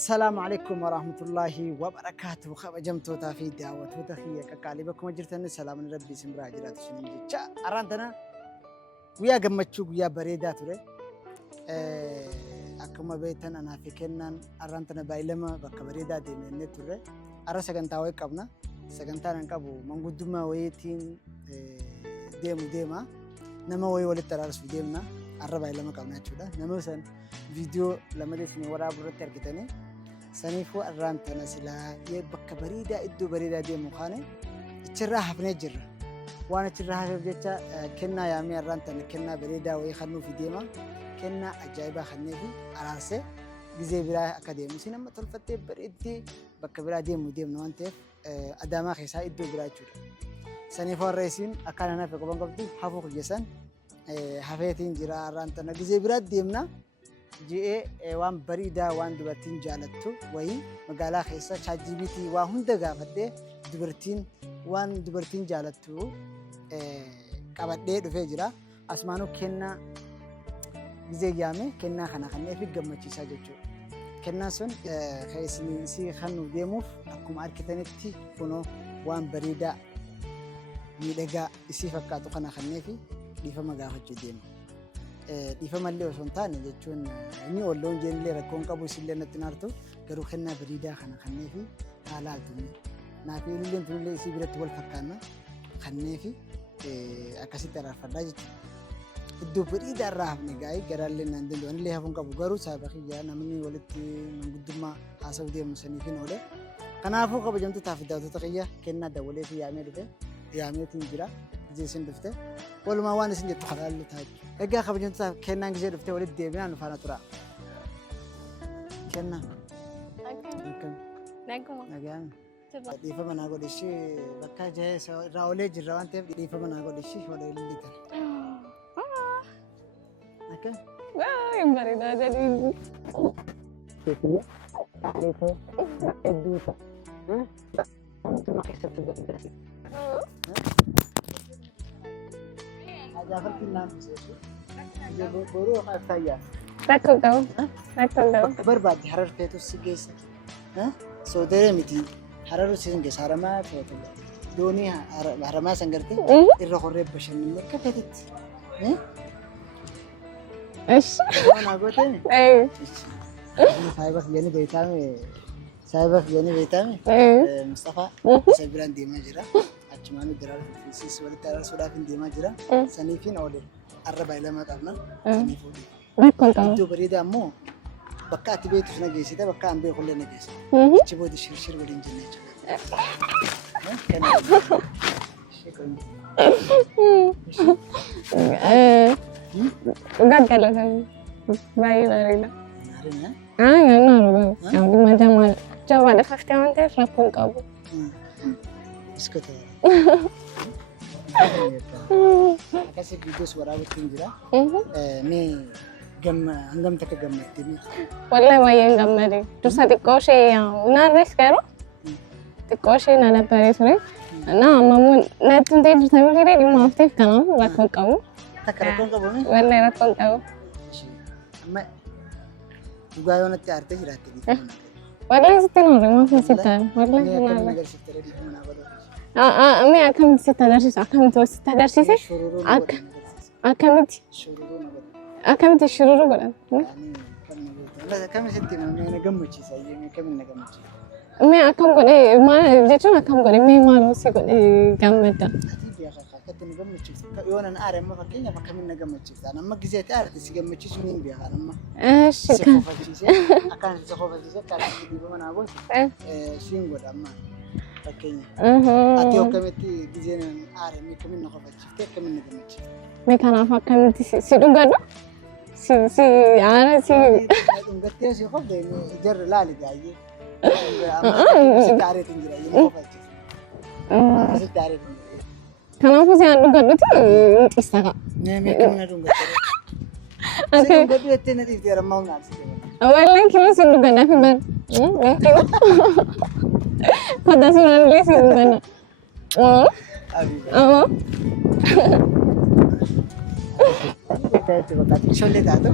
السلام عليكم ورحمة الله وبركاته. خبجمتوتا في دعوتوتا خيا كقالي بكم جرتني سلام ربي سمرا جرات شنجي جا أرانتنا ويا جمتشو ويا بريدة ترى أكما بيتنا أنا في كنن أرانتنا بايلما بك بريدة دي من ترى أرا سكنتاوي كابنا سكنتان كابو منقدما ويتين ديما نما وي ولد ترارس في ديمنا أرا بايلما كابنا تشودا نما سن فيديو لما دفني ورا برتر كتاني سنيفو أرانتنا سلا يبك بريدة إدو بريدة دي مخانة تشرح بنجر وانا تشرح بجتا كنا يامي أرانتنا كنا بريدة ويخنو في ديما كنا أجايبا خنيه في أراسه جزء برا أكاديمي سينما تلفتة بريدة بك برا ديم نوانتف أداما خيسا إدو برا تشودا سنيفو الرئيسين أكاننا في قبان قبضي حفوق جسن حفيتين جرا أرانتنا جزء برا ديمنا جي وان بريدا وان دبرتين جالتو وهي مقالا خيسا ChatGPT وان دغافده دبرتين وان دبرتين جالتو قبدي دفه جرا اسمانو كنا زيغامي كنا خنا في گمچيسا جچو كنا سن خيسني سي خنو ديموف اكم اركتنتي فنو وان بريدا ميدغا اسي فكاتو خنا في ديفا مغافچ ديمو ديفا مالي وسنتان جچون اني ولون جنلي ركون قبو سيلنا تنارتو غرو خنا بريدا خنا في حالاتني نافي لين تنلي سي برت ول فكانا خنيفي اكاسي ترى فداج دو بريدا راهني جاي غرالنا ندل ان لي هفون قبو غرو سابخي يا نمني ولتي منقدما حسب دي مسنيفين ولا كنافو قبو جمت تافداتو تقيا كنا دولي في يامي دفه يامي تنجرا جيسن دفته ولا ما وانا سنجت خلال تاج اجا خبجنت كنا نجي دفته ولد ديبنا نفانا ترى كنا نعم دي فما نقول شيء بكا جاي راولي جراوان تب دي فما نقول شيء ولا يلي ترى اوكي يمبري ده jadi itu eduta itu pakai satu gelas ada apa nam je boru khataya takut tahu berbad harar fetu sigis sodere miti harar singe sarama fetu doni harama sangarti irra khorre bashan kafetit ايش انا قلت ايوه سايبك جاني بيتامي مصطفى سيبران ديما جرا اجمانو درال في سوال ترى سودافين ديما جرا سنيفين اولي الربع لما قبنا سنيفو دو بريده امو بكات بيت في نجيسه بكا ام بي كل نجيسه تشبود شرشر ودين جنيت كان enggak kalau kan bayi Marina ya normal yang macam coba deh pasti nanti rapun kamu biskuit kasih video suara buatin jira nih anggam tak gammatini والله ما ينغمري terus hati koshe yang naris karo koshe nana parisure nah mamu natunte terus tapi kira di maaftif kan rapun kamu تكركون قبومي والله ركون قبو أما تقايو نتعرفي جراتي والله ستنوري ما في ستة والله أمي أكمل ستة درسيس أكمل تو ستة درسيس أكمل الشرورو قلنا لا كمل ستة أنا قمتشي سايي كمل نقمتشي أمي أكمل قلنا ما جتون أكمل قلنا مي ما نوسي قلنا قمتا كتني قمتشي يونا نعرف ما فكينا فكملنا قمتشي أنا ما جزيت أعرف بس قمتشي سنين بيها أنا ما إيش كان أكان سخوفة جزء كان يجيب من أبوه سين قد أما فكينا أتيو كمتي جزينا أعرف مي كملنا خفتشي كيف كملنا قمتشي مي كان أفكر سي دعنا سي أنا سي قلت سي خوف ده جر لا لي جاي أما سي تعرف تنجرا يوم خفتشي سي تعرف Kenapa sih anu gadut istilah? Nih, mereka mana dong gadut? Saya gadut itu nanti dia mau ngasih. والله كمان سنو كنا في بر ممكن كنا سنو ليه سنو كنا شولي داتو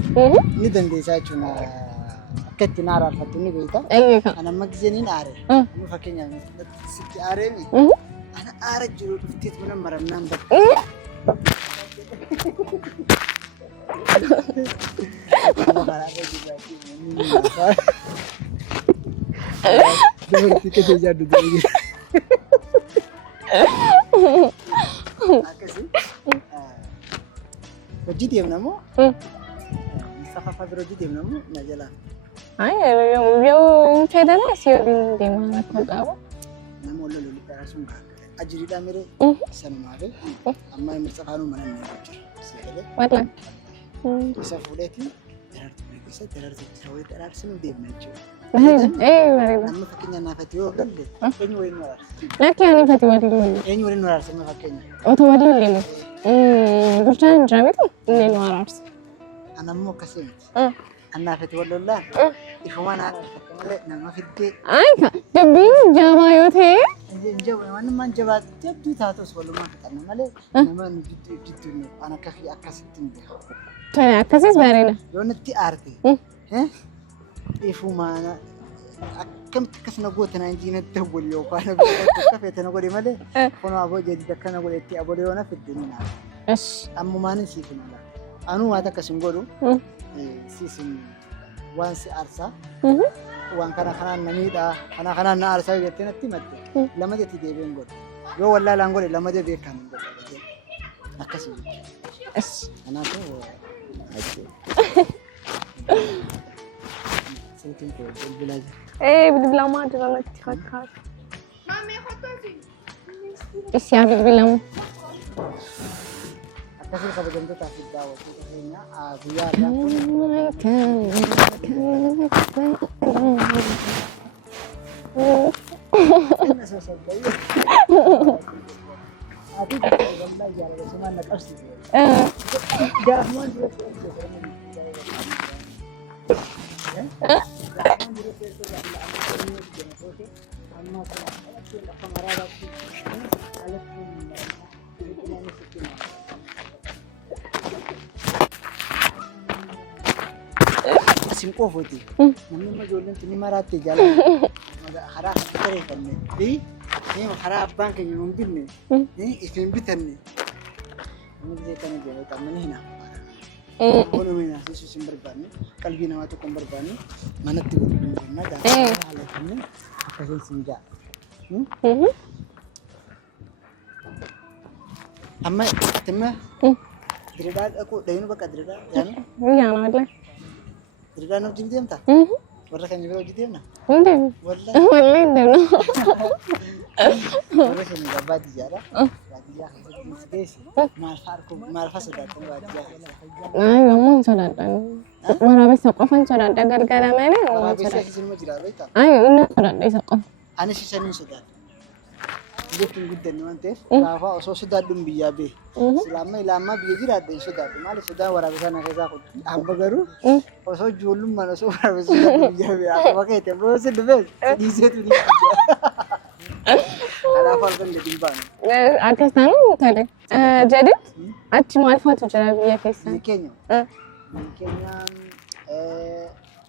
ندن دي سايتشونا كتي نارا الفتوني بيتا أنا مجزني ناري مو فاكيني ستي عارمي أنا أرجع جلو تفتيت من مرة نام دمرتي كده جادو دمرتي أكسي وجدي منامو مسافة فدرو جدي منامو نجلا أي يوم كذا ناس يوم دي ما نكوكاو نمو لولو لبراسون أجري داميري سنماري أما يمسافانو منام نيجي سيرة والله سافولتي ترارت بسوي ترار سنو دي منجو إيه مريضة أما فكني أنا فتيو قلت إني وين نور لكن أنا فتي ودي لولي إني وين نور سما فكني وتودي لولي برجان جاميتو إني نوارس أنا مو كسيت أنا فتي ولا لا إخوان أنا نما في الدي أيك تبين جامايوتي جو أنا ما جبت جبتي تاتوس ولا ما كترنا ماله نما نجد جدنا أنا كخي أكاسيتين بيها ترى أكاسيس بارينا لون التي أرتي ها إخوان كم تكسنا قوتنا عندنا تهول يوم فأنا كيف تنقولي ماله كنا أبو جدي كنا نقول التي أبو ليونا في الدنيا إيش أما ما نسيتنا لا أنا ما تكسم قولو سيسن وانسي أرسا وان كان نميدا أنا نارسا يتنا تيمت لما جت ديبين قول يو والله لا نقول لما جت بيكان قول أكسي إيش أنا تو سيتين كول بالبلاج إيه بالبلا ما أدري ما تخاف خاف مامي خطوتي إيش يعني بالبلا أكسي كابتن تو تافي داو هنا أبويا أنا سوسة بيا أبي والله يا رب سمعنا نقص جاء ما Simple photo. Namni majoolleen tuni maraatti jala. Haraa kare kanne. Ni haraa abbaan keenya hin binne. Isin bitanne. Namni biyya kana jala tamani hina. Kono mina sisu sin barbaanne qalbii namaa tokko hin barbaanne manatti gurguruu jenna gaafa haala kanne akkasiin sin jaa. Amma timma diridhaa dhaquu dhayinu bakka diridhaa yaanu. Yaanu wallee. Diridhaa nuuf jibdee himtaa? Warra keenya bira hojii deemna? Hundeemu. Wallee hin deemnu. Warra keenya gabbaatti jaara. Baadiyyaa keessatti geessi. Maal faa sodaatan baadiyyaa keessatti? Yommuu hin sodaadhan. Waraabessa qofa hin sodaadha gargaara malee. Waraabessa isin ma jiraa beektaa? Inni sodaadha isa qofa. Anis isa hin sodaadha. Jechuun guddanne waan ta'eef laafaa osoo sodaadhuun biyyaa bee. Silaamma ilaammaa biyya jiraadha hin sodaadhu. Maali sodaan waraabessaa na keessaa kun amma garuu osoo ijoollummaan osoo waraabessaa biyyaa bee akkuma keete boo si dhufees dhiiseetu ni biyya. Kanaafuu halkan gadi hin baanu. Akkas taanu tole. Jedhu achi maal faatu jira biyya keessa? Biyya keenya. Biyya keenyaan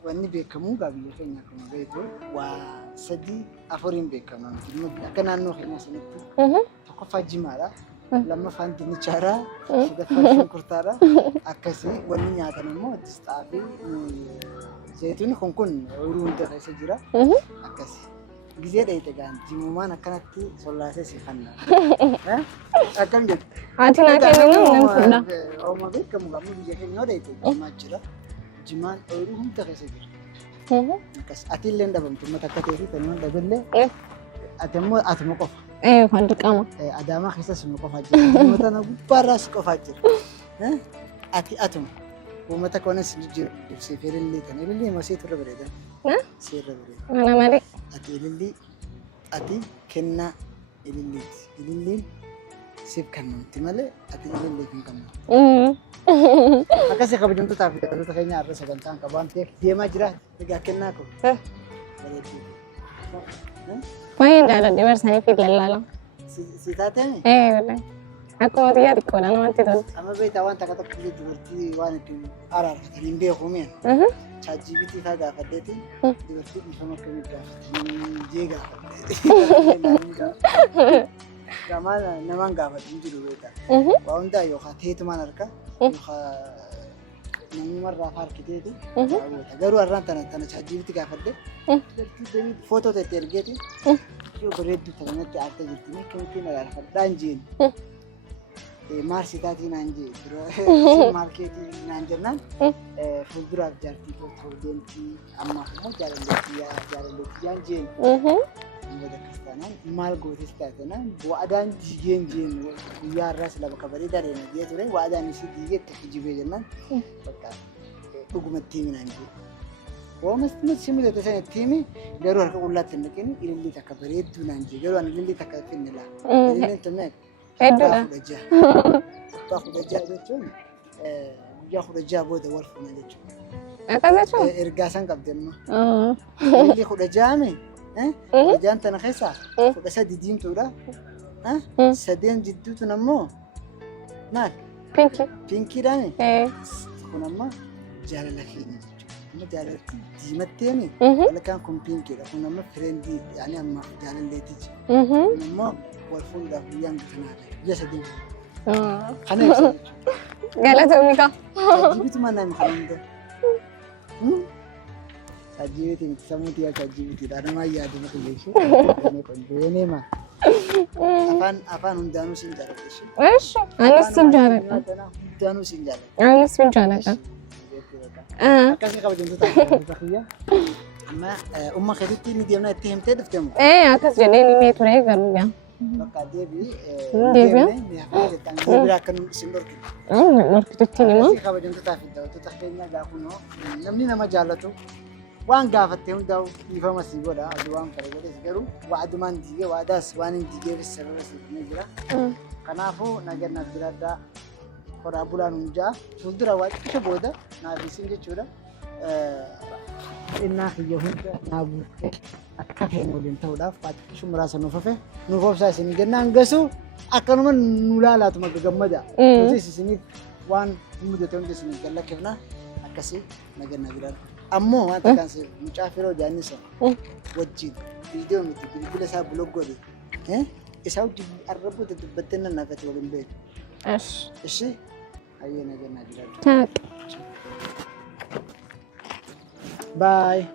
wanni beekamu gaa biyya keenya akkuma beektu waa sadii afuriin beekama. Akka naannoo keenya sanatti tokkoffaa jimaadha. Lammaffaan dinnichaadha. Sadaffaan shunkurtaadha. Akkasii wanni nyaatan immoo disxaa fi zayituun kun ooyiruu hunda keessa jira. Akkasii. Gizee dheeyite gaan jimumaan akkanatti sollaasee si fanna. Akkam jettu? Haati naa kennu nan fudha. Ooma beekamu qabnu biyya keenya yoo dheeyite jimaa jira. Jimaan ooyiruu hunda keessa jira. Akkas ati illee dhabamtu uummata akka ta'eef kan waan dhaballee ati immoo atuma qofa. Kan dirqama. Adaamaa keessas nu qofaa jira. Uummata na gubbaarraas qofaa jira. Ati atuma. Uummata koonas jijjiiru. Ibsee feerillee kan ilillee masee turre bareedan. Seerra bareedan. Mana malee. Ati ilillee ati kennaa ililleeti. Ililleen siif kannamti malee ati illee hin kannamtu. Akkasii kabajamtootaa fi dabalata keenya har'a sagantaan qabu waan ta'eef deemaa jira. Egaa kennaa koo. Baay'een jaalladhe barsanii fi lallaala. Si taatee? Wallahi. Akkuma xiyyaa xiqqoodha namatti tolti. Amma beektaa waan takka tokko illee dubartii waan ittiin araarfatan hin beeku mi'a. ChatGPT faa gaafadheeti dubartii dhiifama akkamii gaafatanii jee gaafadheeti. Gamaa namaan gaafatu hin jiru beektaa. Waa hundaa yookaan teetumaan harka yookaan namumarraa harkiteeti. Garuu har'aan tana ChatGPT gaafadhe footoo ta'e ergeeti. Yoo bareedduu ta'anitti aartee jirti kamitti araarfadhaan jeen. Maarsitaatiin naan jee maarkeetii naan jennaan fuulduraaf jaartii tokko deemtii ammaaf immoo jaalalleetti jaan jeen booda kastaanaan maal gootes taatenaan waadaan diigeen jeen guyyaa irraa sila bakka bareedaa deema jee ture waadaan isii diigee itti jibee jennaan bakka dhugumatti himi naan jee oomishni similate sana itti himi garuu harka qullaatti hin dhaqin ilillii takka bareedduu naan jee garuu ani ilillii takka finne laa ililliin tunnee Hedduudha. Abbaa kudajaa jechuun guyyaa kudajaa booda wal fuuna jechuudha. Akkas jechuun? Ergaa san qabdi amma. Ilillii kudajaame kudajaan tana keessaa 13 diimtuudha. 3 jidduutun ammoo maal? Pinki. Pinkiidhaani? Kun amma jaalala keenya jechuudha. Amma jaalalatti diimatteeni walakkaan kun pinkiidha. Kun amma fireendii yaani amma jaalalleetichi. Kun ammoo wal fuudhaaf guyyaan kanaadha. Guyyaa 3. Kana ibsa jechuudha. Galatoomni qaba. ChatGPT mana nama kana hunda. ChatGPT miti sammuutii yaa ChatGPTdha. Nama yaadu miti beeksuu. Qonjeenee maa. Afaan hundaanuu siin jaalladha. Eesh, anis siin jaalladha. Hundaanuu siin jaalladha. Anis siin jaalladha. Akkasii kabajamtoota kiyya. Amma umma keessatti inni deemnaa itti himtee dhufte moo? Akkas jedhee ni mee ture garuu yaa. Bakka deebii. Deebii? Deebii akka isin dhorkitu. Dhorkitutti ni moo? Akkasii kabajamtootaa fi daawwattoota keenya gaafunoo namni nama jaallatu waan gaafatte hundaa'u dhiifama sii godha aduu waan kana godhes garuu waadumaan diigee waadaas waan hin diigeefis sababa siifnee jira. Kanaafuu nagannaaf jiraadhaa horaa bulaan hundaa fuuldura waa xiqqisha booda naafisiin jechuudha. Innaa kiyya hunda naa buuftee akka fe'in waliin ta'uudhaaf waa xiqqishu muraasa nuuf hafe nuuf obsaa isin jennaan gasuu akkanuma nu laalaatu makka gammada. Nutis isiniif waan mudate hunda isiniif gallakkifna akkasii nagannaaf jiraadha. Ammoo wanta kan se mucaa firoo jaannisa wajjin viidiyoo miti bilbila isaa bulog godhe isaa wajjin arrabboota dubbattee nan nafate waliin beeku. Ishi hayyee nagannaaf jiraadha. Bye.